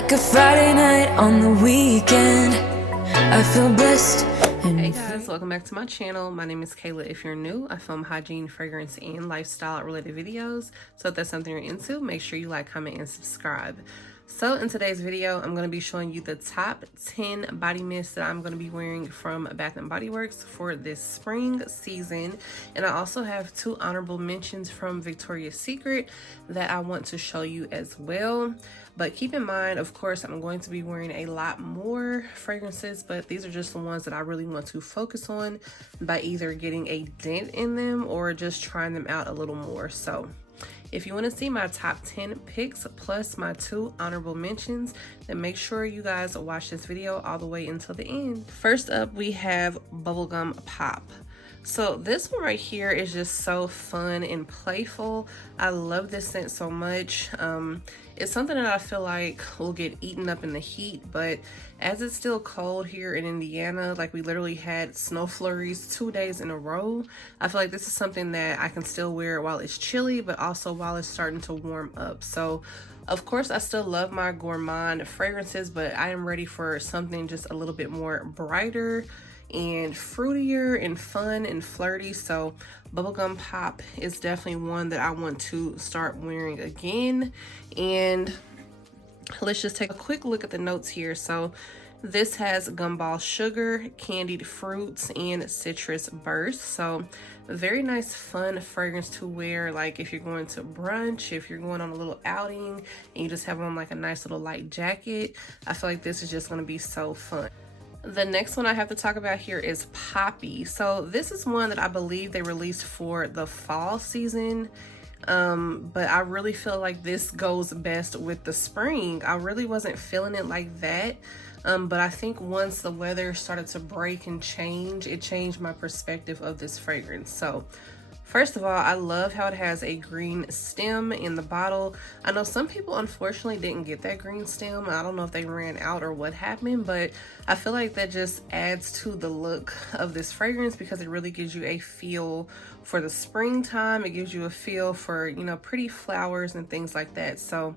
like a Friday night on the weekend. I feel blessed. Hey guys, welcome back to my channel. My name is Kayla. If you're new, I film hygiene, fragrance, and lifestyle related videos. So if that's something you're into, make sure you like, comment, and subscribe. So in today's video, I'm going to be showing you the top 10 body mists that I'm going to be wearing from Bath & Body Works for this spring season. And I also have 2 honorable mentions from Victoria's Secret that I want to show you as well. But keep in mind, of course, I'm going to be wearing a lot more fragrances, but these are just the ones that I really want to focus on by either getting a dent in them or just trying them out a little more. So if you want to see my top 10 picks plus my 2 honorable mentions, then make sure you guys watch this video all the way until the end. First up, we have Bubblegum Pop. So this one right here is just so fun and playful. I love this scent so much. It's something that I feel like will get eaten up in the heat, but as it's still cold here in Indiana, like we literally had snow flurries 2 days in a row, I feel like this is something that I can still wear while it's chilly, but also while it's starting to warm up. So of course I still love my gourmand fragrances, but I am ready for something just a little bit more brighter and fruitier and fun and flirty. So Bubblegum Pop is definitely one that I want to start wearing again. And let's just take a quick look at the notes here. So this has gumball sugar, candied fruits, and citrus burst. So very nice fun fragrance to wear, like if you're going to brunch, if you're going on a little outing and you just have on like a nice little light jacket. I feel like this is just going to be so fun. The next one I have to talk about here is Poppy. So this is one that I believe they released for the fall season, but I really feel like this goes best with the spring. I really wasn't feeling it like that, but I think once the weather started to break and change, it changed my perspective of this fragrance. So first of all, I love how it has a green stem in the bottle. I know some people unfortunately didn't get that green stem. I don't know if they ran out or what happened, but I feel like that just adds to the look of this fragrance because it really gives you a feel for the springtime. It gives you a feel for, you know, pretty flowers and things like that. So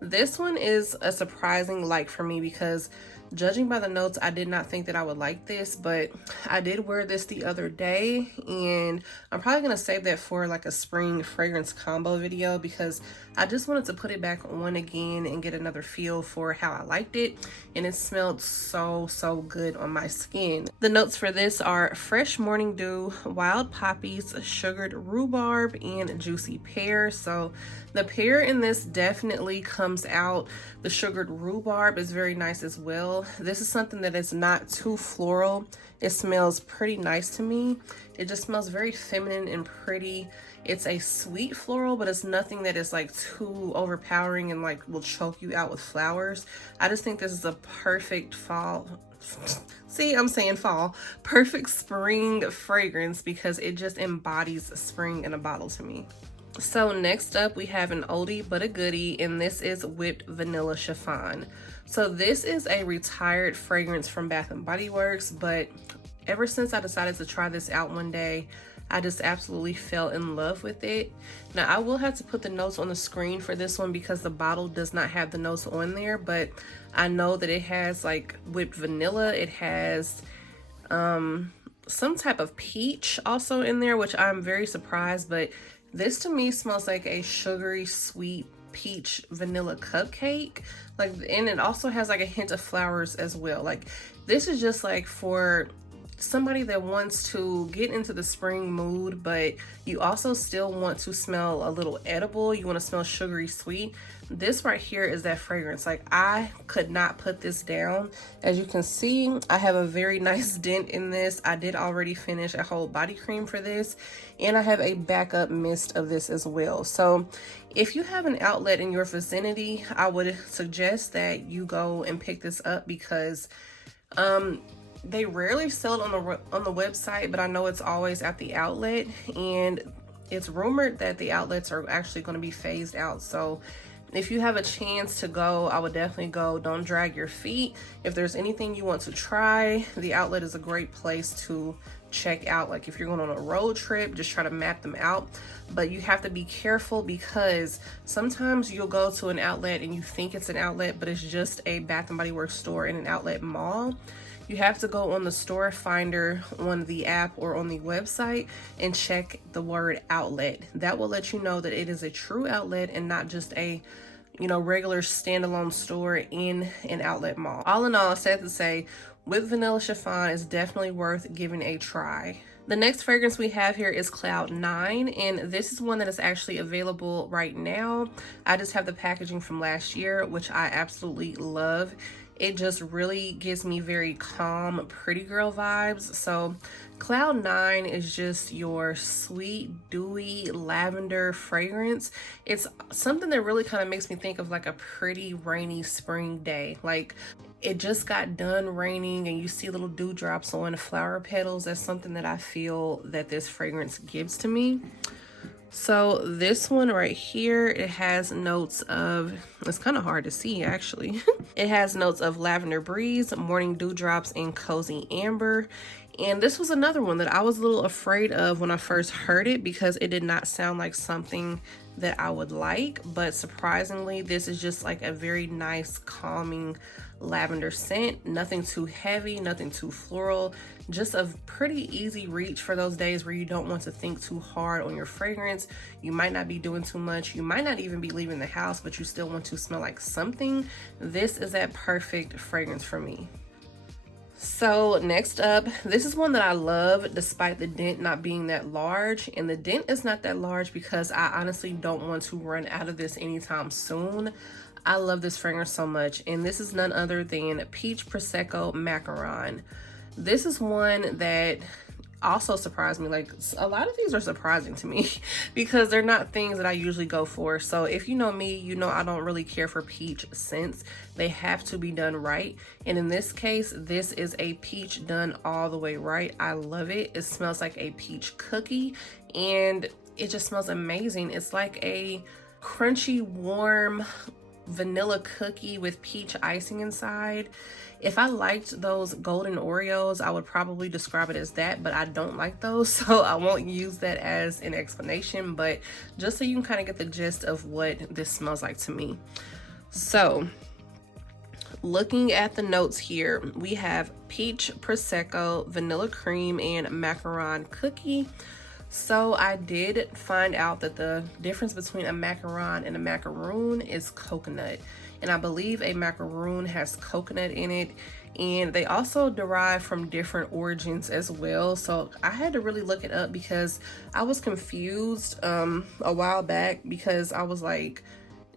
this one is a surprising like for me because judging by the notes, I did not think that I would like this, but I did wear this the other day, and I'm probably going to save that for like a spring fragrance combo video because I just wanted to put it back on again and get another feel for how I liked it, and it smelled so good on my skin. The notes for this are fresh morning dew, wild poppies, sugared rhubarb, and juicy pear. So the pear in this definitely comes out. The sugared rhubarb is very nice as well. This is something that is not too floral. It smells pretty nice to me. It just smells very feminine and pretty. It's a sweet floral, but it's nothing that is like too overpowering and like will choke you out with flowers. I just think this is a perfect fall. See, I'm saying fall. Perfect spring fragrance because it just embodies spring in a bottle to me. So next up we have an oldie but a goodie, and this is Whipped Vanilla Chiffon. So this is a retired fragrance from Bath & Body Works, but ever since I decided to try this out one day, I just absolutely fell in love with it. Now I will have to put the notes on the screen for this one because the bottle does not have the notes on there, but I know that it has like whipped vanilla. It has some type of peach also in there, which I'm very surprised, but this to me smells like a sugary sweet peach vanilla cupcake, like, and it also has like a hint of flowers as well. Like this is just like for somebody that wants to get into the spring mood, but you also still want to smell a little edible. You want to smell sugary sweet. This right here is that fragrance. Like I could not put this down. As you can see, I have a very nice dent in this. I did already finish a whole body cream for this, and I have a backup mist of this as well. So if you have an outlet in your vicinity, I would suggest that you go and pick this up because they rarely sell it on the website, but I know it's always at the outlet, and it's rumored that the outlets are actually going to be phased out. So if you have a chance to go, I would definitely go. Don't drag your feet. If there's anything you want to try, the outlet is a great place to check out. Like if you're going on a road trip, just try to map them out. But you have to be careful because sometimes you'll go to an outlet and you think it's an outlet, but it's just a Bath and Body Works store in an outlet mall. You have to go on the store finder on the app or on the website and check the word outlet. That will let you know that it is a true outlet and not just a, you know, regular standalone store in an outlet mall. All in all, sad to say, with Vanilla Chiffon is definitely worth giving a try. The next fragrance we have here is Cloudnine, and this is one that is actually available right now. I just have the packaging from last year, which I absolutely love. It just really gives me very calm, pretty girl vibes. So Cloudnine is just your sweet, dewy lavender fragrance. It's something that really kind of makes me think of like a pretty rainy spring day. Like it just got done raining and you see little dewdrops on flower petals. That's something that I feel that this fragrance gives to me. So this one right here, it has notes of, it's kind of hard to see actually. It has notes of lavender breeze, morning dewdrops, and cozy amber. And this was another one that I was a little afraid of when I first heard it because it did not sound like something that I would like. But surprisingly, this is just like a very nice, calming lavender scent. Nothing too heavy, nothing too floral. Just a pretty easy reach for those days where you don't want to think too hard on your fragrance. You might not be doing too much. You might not even be leaving the house, but you still want to smell like something. This is that perfect fragrance for me. So next up, this is one that I love despite the dent not being that large. And the dent is not that large because I honestly don't want to run out of this anytime soon. I love this fragrance so much. And this is none other than Peach Prosecco Macaron. This is one that also surprised me. Like a lot of these are surprising to me because they're not things that I usually go for. So if you know me, you know I don't really care for peach scents. They have to be done right. And in this case, this is a peach done all the way right. I love it. It smells like a peach cookie and it just smells amazing. It's like a crunchy, warm vanilla cookie with peach icing inside. If I liked those golden Oreos, I would probably describe it as that, but I don't like those, so I won't use that as an explanation, but just so you can kind of get the gist of what this smells like to me. So looking at the notes here, we have peach Prosecco, vanilla cream, and macaron cookie. So I did find out that the difference between a macaron and a macaroon is coconut. And I believe a macaroon has coconut in it. And they also derive from different origins as well. So I had to really look it up because I was confused a while back because I was like,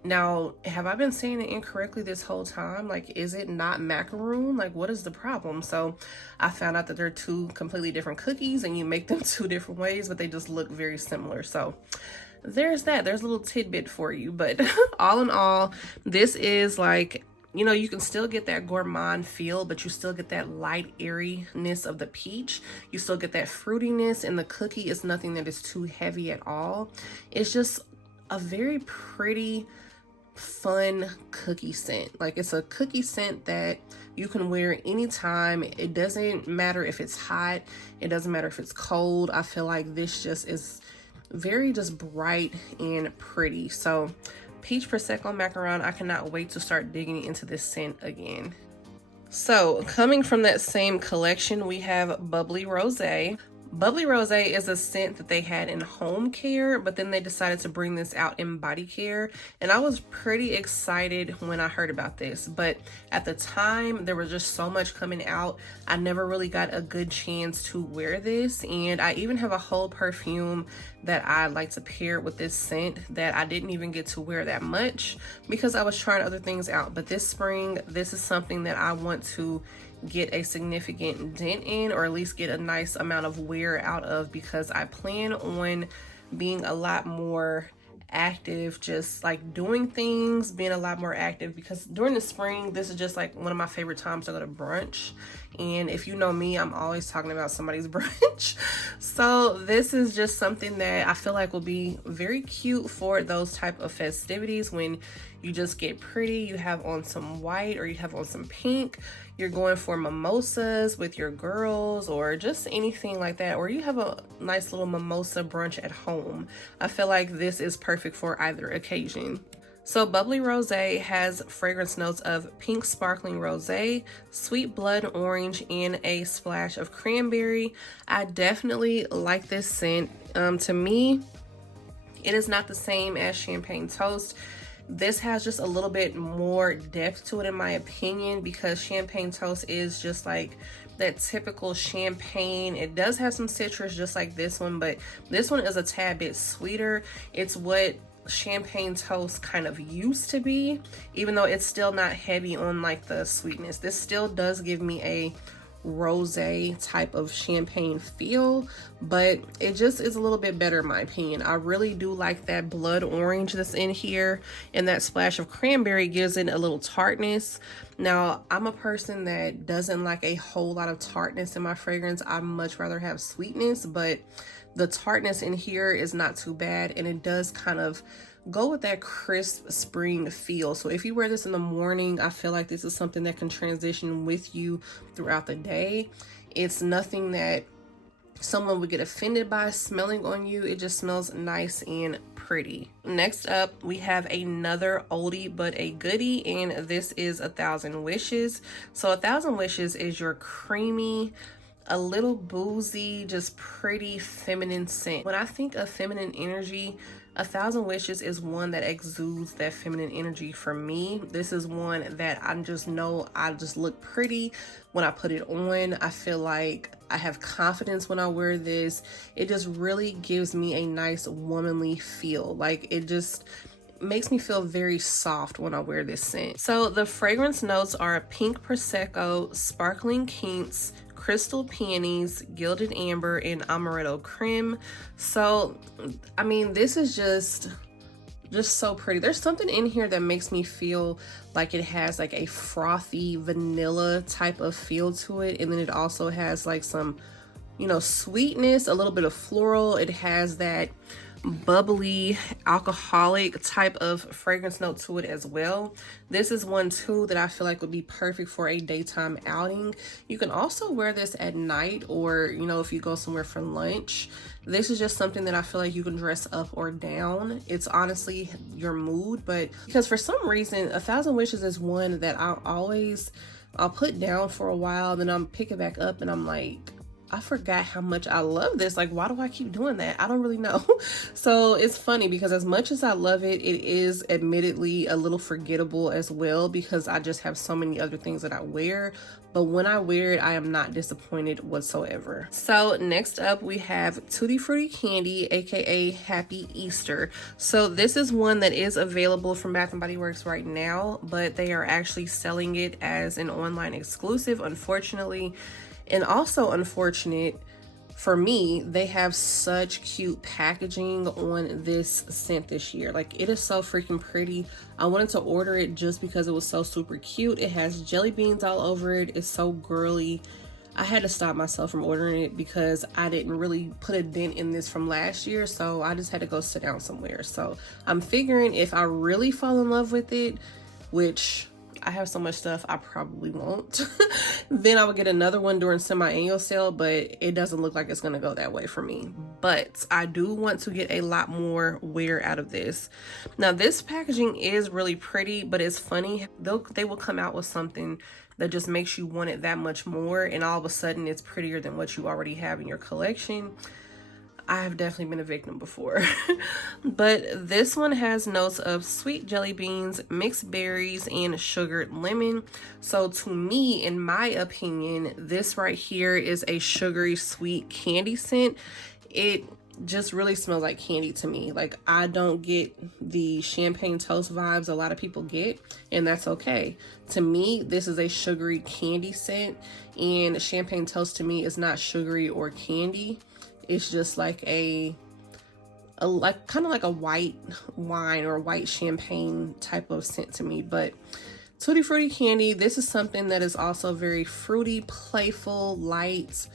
now, have I been saying it incorrectly this whole time? Like, is it not macaroon? Like, what is the problem? So I found out that they're two completely different cookies and you make them two different ways, but they just look very similar. So there's that. There's a little tidbit for you. But all in all, this is like, you know, you can still get that gourmand feel, but you still get that light airiness of the peach. You still get that fruitiness, and the cookie is nothing that is too heavy at all. It's just a very pretty, fun cookie scent. Like it's a cookie scent that you can wear anytime. It doesn't matter if it's hot, it doesn't matter if it's cold. I feel like this just is very just bright and pretty. So peach Prosecco Macaron, I cannot wait to start digging into this scent again. So coming from that same collection, we have Bubbly Rosé. Bubbly Rosé is a scent that they had in home care, but then they decided to bring this out in body care. And I was pretty excited when I heard about this, but at the time there was just so much coming out. I never really got a good chance to wear this. And I even have a whole perfume that I like to pair with this scent that I didn't even get to wear that much because I was trying other things out. But this spring, this is something that I want to get a significant dent in, or at least get a nice amount of wear out of, because I plan on being a lot more active, just like doing things, being a lot more active, because during the spring, this is just like one of my favorite times to go to brunch. And if you know me, I'm always talking about somebody's brunch. So this is just something that I feel like will be very cute for those type of festivities when you just get pretty, you have on some white or you have on some pink, you're going for mimosas with your girls or just anything like that, or you have a nice little mimosa brunch at home, I feel like this is perfect for either occasion. So Bubbly Rosé has fragrance notes of pink sparkling rosé, sweet blood orange, and a splash of cranberry. I definitely like this scent. To me, it is not the same as Champagne Toast. This has just a little bit more depth to it in my opinion, because Champagne Toast is just like that typical champagne. It does have some citrus just like this one, but this one is a tad bit sweeter. It's what Champagne Toast kind of used to be, even though it's still not heavy on like the sweetness. This still does give me a rosé type of champagne feel, but it just is a little bit better in my opinion. I really do like that blood orange that's in here, and that splash of cranberry gives it a little tartness. Now, I'm a person that doesn't like a whole lot of tartness in my fragrance. I much rather have sweetness, but the tartness in here is not too bad, and it does kind of go with that crisp spring feel. So if you wear this in the morning, I feel like this is something that can transition with you throughout the day. It's nothing that someone would get offended by smelling on you. It just smells nice and pretty. Next up, we have another oldie but a goodie, and this is 1,000 Wishes. So 1,000 Wishes is your creamy, a little boozy, just pretty feminine scent. When I think of feminine energy, 1,000 Wishes is one that exudes that feminine energy for me. This is one that I just know I just look pretty when I put it on. I feel like I have confidence when I wear this. It just really gives me a nice womanly feel. Like, it just makes me feel very soft when I wear this scent. So the fragrance notes are pink Prosecco, sparkling quince, crystal peonies, gilded amber, and amaretto creme. So I mean, this is just so pretty. There's something in here that makes me feel like it has like a frothy vanilla type of feel to it, and then it also has like some, you know, sweetness, a little bit of floral. It has that bubbly alcoholic type of fragrance note to it as well. This is one too that I feel like would be perfect for a daytime outing. You can also wear this at night, or you know, if you go somewhere for lunch. This is just something that I feel like you can dress up or down. It's honestly your mood, but because for some reason 1,000 Wishes is one that I'll put down for a while, then I'll pick it back up and I'm like, I forgot how much I love this. Like, why do I keep doing that? I don't really know. So it's funny because as much as I love it, it is admittedly a little forgettable as well, because I just have so many other things that I wear. But when I wear it, I am not disappointed whatsoever. So next up, we have Tutti Frutti Candy, aka Happy Easter. So this is one that is available from Bath & Body Works right now, but they are actually selling it as an online exclusive, unfortunately. And also unfortunate for me, they have such cute packaging on this scent this year. Like, it is so freaking pretty. I wanted to order it just because it was so super cute. It has jelly beans all over it. It's so girly. I had to stop myself from ordering it because I didn't really put a dent in this from last year, so I just had to go sit down somewhere. So I'm figuring if I really fall in love with it, which I have so much stuff I probably won't, then I would get another one during semi-annual sale, but it doesn't look like it's gonna go that way for me. But I do want to get a lot more wear out of this. Now this packaging is really pretty, but it's funny, they will come out with something that just makes you want it that much more, and all of a sudden it's prettier than what you already have in your collection. I have definitely been a victim before. But this one has notes of sweet jelly beans, mixed berries, and sugared lemon. So to me, in my opinion, this right here is a sugary sweet candy scent. It just really smells like candy to me. Like, I don't get the Champagne Toast vibes a lot of people get, and that's okay. To me, this is a sugary candy scent, and Champagne Toast to me is not sugary or candy. It's just like kind of like a white wine or white champagne type of scent to me. But Tutti Frutti Candy, this is something that is also very fruity, playful, light.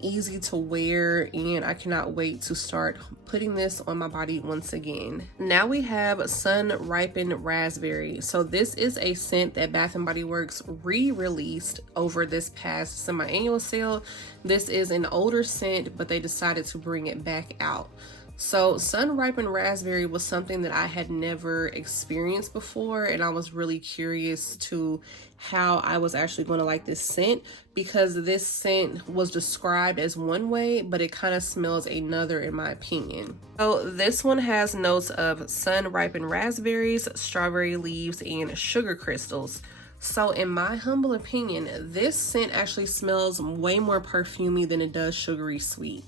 easy to wear, and I cannot wait to start putting this on my body once again. Now we have Sunripened Raspberry. So this is a scent that Bath & Body Works re-released over this past semi-annual sale. This is an older scent, but they decided to bring it back out. So Sunripened Raspberry was something that I had never experienced before, and I was really curious to how I was actually going to like this scent, because this scent was described as one way, but it kind of smells another in my opinion. So this one has notes of sun-ripened raspberries, strawberry leaves, and sugar crystals. So in my humble opinion, this scent actually smells way more perfumey than it does sugary sweet.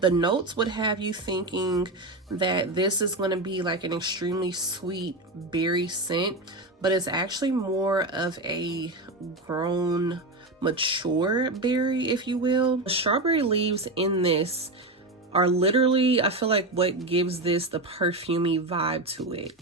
The notes would have you thinking that this is going to be like an extremely sweet berry scent, but it's actually more of a grown, mature berry, if you will. The strawberry leaves in this are literally, I feel like, what gives this the perfumey vibe to it.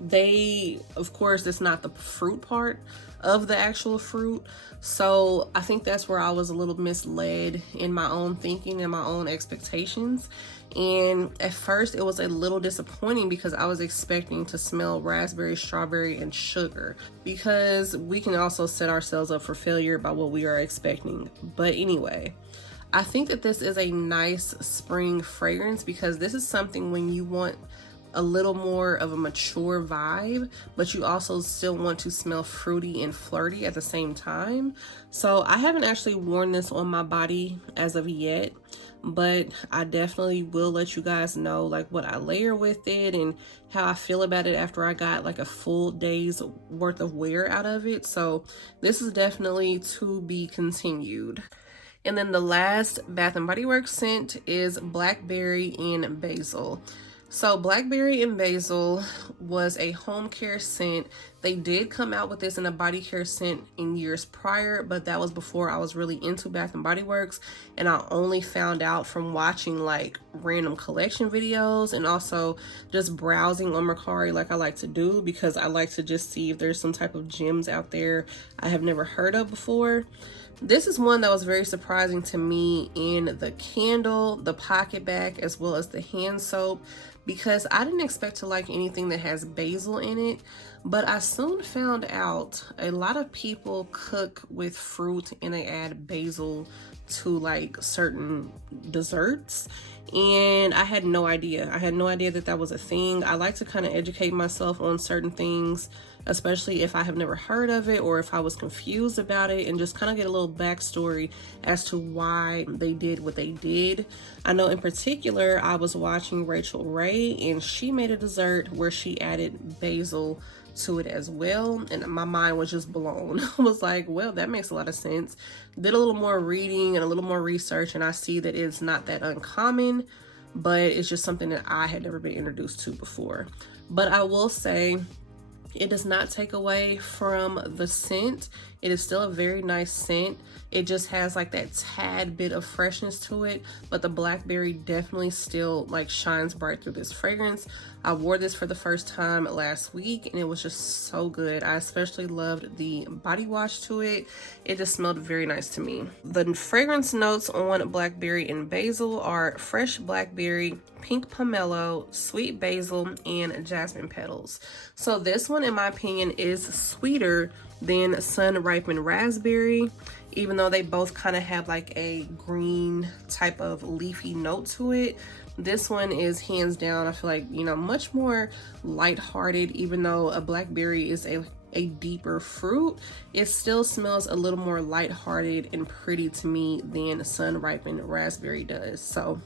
They, of course, it's not the fruit part of the actual fruit, so I think that's where I was a little misled in my own thinking and my own expectations. And at first it was a little disappointing because I was expecting to smell raspberry, strawberry, and sugar, because we can also set ourselves up for failure by what we are expecting. But anyway, I think that this is a nice spring fragrance, because this is something when you want a little more of a mature vibe, but you also still want to smell fruity and flirty at the same time. So I haven't actually worn this on my body as of yet, but I definitely will let you guys know like what I layer with it and how I feel about it after I got like a full day's worth of wear out of it. So this is definitely to be continued. And then the last Bath & Body Works scent is Blackberry and Basil. So Blackberry and Basil was a home care scent. They did come out with this in a body care scent in years prior, but that was before I was really into Bath & Body Works, and I only found out from watching like random collection videos and also just browsing on Macaron like I like to do, because I like to just see if there's some type of gems out there I have never heard of before. This is one that was very surprising to me in the candle, the pocket bag, as well as the hand soap, because I didn't expect to like anything that has basil in it. But I soon found out a lot of people cook with fruit and they add basil to like certain desserts, and I had no idea. I had no idea that that was a thing. I like to kind of educate myself on certain things, especially if I have never heard of it or if I was confused about it, and just kind of get a little backstory as to why they did what they did. I know in particular, I was watching Rachel Ray, and she made a dessert where she added basil to it as well, and my mind was just blown. I was like, well, that makes a lot of sense. Did a little more reading and a little more research, and I see that it's not that uncommon, but it's just something that I had never been introduced to before. But I will say, it does not take away from the scent. It is still a very nice scent. It just has like that tad bit of freshness to it, but the blackberry definitely still like shines bright through this fragrance. I wore this for the first time last week, and it was just so good. I especially loved the body wash to it. It just smelled very nice to me. The fragrance notes on Blackberry and Basil are fresh blackberry, pink pomelo, sweet basil, and jasmine petals. So this one, in my opinion, is sweeter than Sunripened Raspberry, even though they both kind of have like a green type of leafy note to it. This one is hands down, I feel like, you know, much more lighthearted. Even though a blackberry is a deeper fruit, it still smells a little more lighthearted and pretty to me than Sunripened Raspberry does. So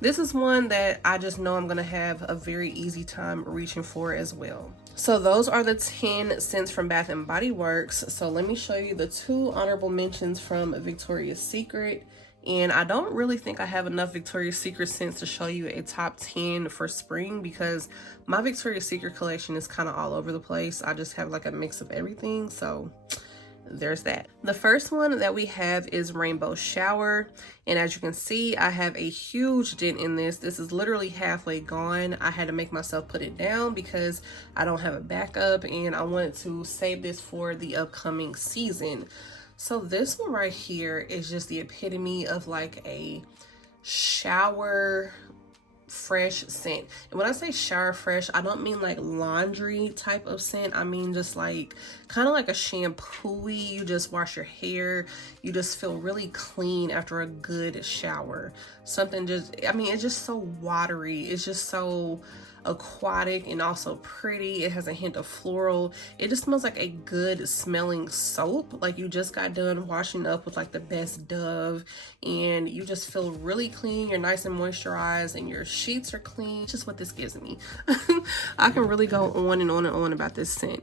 this is one that I just know I'm gonna have a very easy time reaching for as well. So those are the 10 scents from Bath & Body Works. So let me show you the 2 honorable mentions from Victoria's Secret. And I don't really think I have enough Victoria's Secret scents to show you a top 10 for spring, because my Victoria's Secret collection is kind of all over the place. I just have like a mix of everything. So there's that. The first one that we have is Rainbow Shower, and as you can see, I have a huge dent in this. This is literally halfway gone. I had to make myself put it down because I don't have a backup, and I wanted to save this for the upcoming season. So this one right here is just the epitome of like a shower fresh scent. And when I say shower fresh, I don't mean like laundry type of scent. I mean just like kind of like a shampoo-y. You just wash your hair, you just feel really clean after a good shower. Something just, I mean, it's just so watery, it's just so aquatic and also pretty. It has a hint of floral. It just smells like a good smelling soap, like you just got done washing up with like the best Dove, and you just feel really clean. You're nice and moisturized and your sheets are clean. It's just what this gives me. I can really go on and on and on about this scent,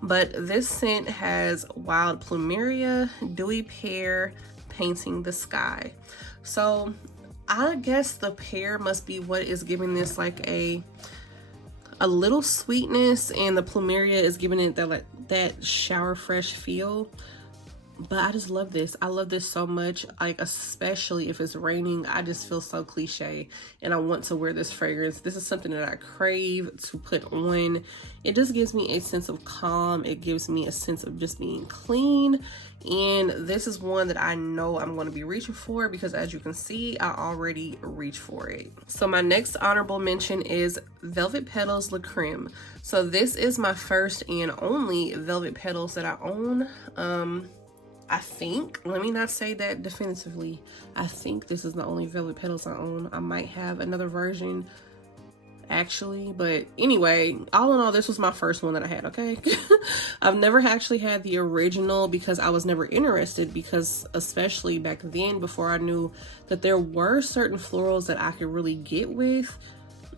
but this scent has wild plumeria, dewy pear, painting the sky. So I guess the pear must be what is giving this like a little sweetness, and the plumeria is giving it that, like, that shower fresh feel. But I just love this. I love this so much, like especially if it's raining. I just feel so cliche and I want to wear this fragrance. This is something that I crave to put on. It just gives me a sense of calm. It gives me a sense of just being clean, and this is one that I know I'm going to be reaching for because as you can see, I already reached for it. So my next honorable mention is Velvet Petals La Creme. So this is my first and only Velvet Petals that I own. I think, let me not say that definitively, I think this is the only Velvet Petals I own. I might have another version actually, but anyway, all in all, this was my first one that I had, okay? I've never actually had the original because I was never interested, because especially back then, before I knew that there were certain florals that I could really get with,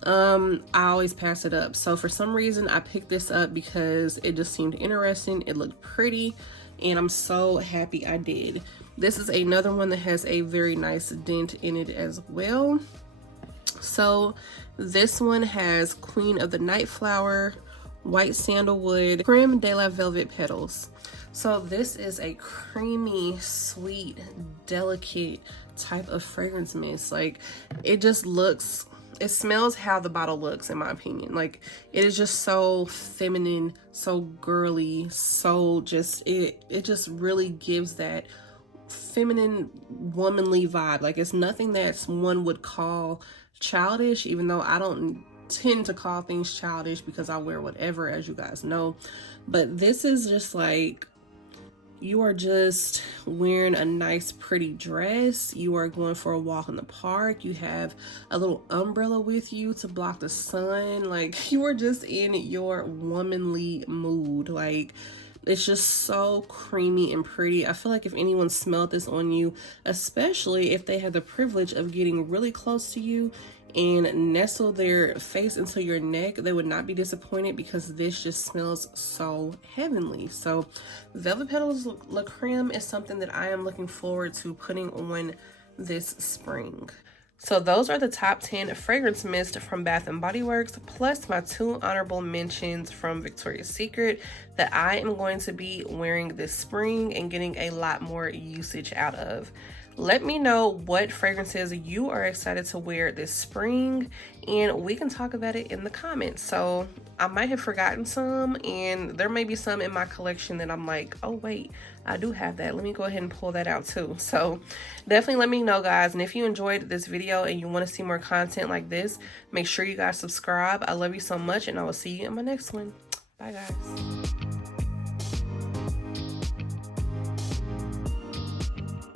I always pass it up. So for some reason I picked this up because it just seemed interesting, it looked pretty, and I'm so happy I did. This is another one that has a very nice dent in it as well. So this one has Queen of the Night Flower, White Sandalwood, Creme de la Velvet Petals. So this is a creamy, sweet, delicate type of fragrance mist. Like, it just looks, it smells how the bottle looks, in my opinion. Like, it is just so feminine, so girly, so just, it just really gives that feminine, womanly vibe. Like, it's nothing that one would call childish, even though I don't tend to call things childish because I wear whatever, as you guys know. But this is just like, you are just wearing a nice pretty dress, you are going for a walk in the park, you have a little umbrella with you to block the sun, like you are just in your womanly mood. Like, it's just so creamy and pretty. I feel like if anyone smelled this on you, especially if they had the privilege of getting really close to you and nestle their face into your neck, they would not be disappointed, because this just smells so heavenly. So Velvet Petals La Creme is something that I am looking forward to putting on this spring. So those are the top 10 fragrance mist from Bath & Body Works, plus my 2 honorable mentions from Victoria's Secret that I am going to be wearing this spring and getting a lot more usage out of. Let me know what fragrances you are excited to wear this spring, and we can talk about it in the comments. So I might have forgotten some, and there may be some in my collection that I'm like, oh wait, I do have that. Let me go ahead and pull that out too. So definitely let me know, guys. And if you enjoyed this video and you want to see more content like this, make sure you guys subscribe. I love you so much, and I will see you in my next one. Bye, guys.